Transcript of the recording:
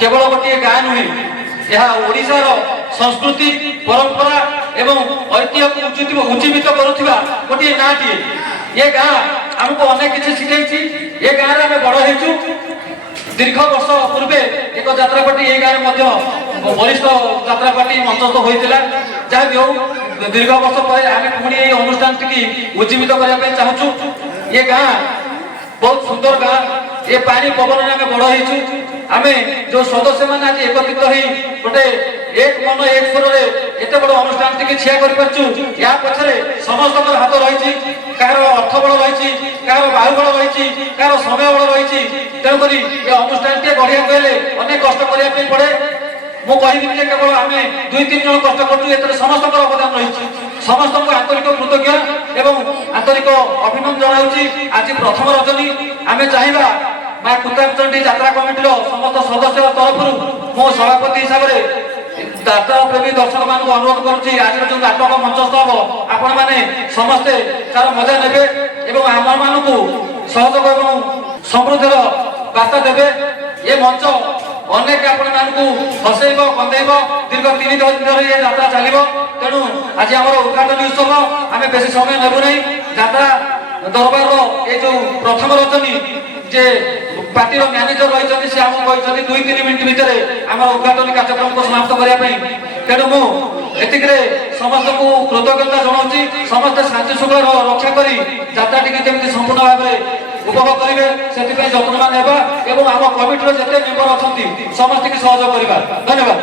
केवल गोटे गाँ नुहे यह ओडिशार संस्कृति परंपरा एवं ऐतिह्य को उज्जीवित करुवा गोटे नाटी ये गाँ आमको अनेक किसी शिखाई ये गाँव में आम बड़ हो दीर्घ वर्ष पूर्वे एक यात्रा पार्टी ये गाँव वरिष्ठ यात्रा पार्टी मंचस्थ होता जहाँ भी हो दीर्घ वर्ष पर आम पुणी ये अनुष्ठान टी उज्जीवित करने चाहूँ ये गाँ बहुत सुंदर गाँ ये पानी पवन में आम बड़ हो आम जो सदस्य मैंने आज एकत्रित हो गोटे एक मन एक सुर एत बड़ अनुष्ठान टी छिया कर या पछरे समस्त हाथ रही कहार अर्थ बल रही कहार बाहुबल रही कहार समय बल रही तेणुक ये अनुष्ठान टी बढ़िया कहले अनेक कष्ट करने पड़े मु कहीदेवी केवल आम 2-3 जन कष्ट कर समस्त अवदान रही समस्त को आंतरिक कृतज्ञ एवं आंतरिक अभिनंदन जनाऊँ आज प्रथम रजनी आम चाहिए माँ कुताचंडी यात्रा कमिटी समस्त सदस्य तरफ मो सभापति हिसाब से यात्रा प्रेमी दर्शक मान अनुरोध करुच्ची आज जो नाटक मंचस्थ हम आपण मैंने समस्ते तार मजा ने आम मान सहयोग और समृद्धि बार्ता देवे ये मंच अनेक आपण मानू हसैब कंदेब दीर्घ 3 दिन ये यात्रा चलो तेणु आज आम उद्घाटन उत्सव आम बेसी समय नेबू ना यात्रा दरबार ये जो प्रथम रचनी जे पार्टी मैनेजर रही से आमको कहते 2-3 मिनिट भितर आम उद्घाटन कार्यक्रम को समाप्त करने तेणु मुझे समस्त को कृतज्ञता जनाऊँ समस्त शांति शृंखला रक्षा कर यात्रा टी संपूर्ण भाव में उपभोग करेंगे से जत्नवान होगा आम कमिटी जिते मेम्बर अच्छा समस्त की सहयोग करवा धन्यवाद।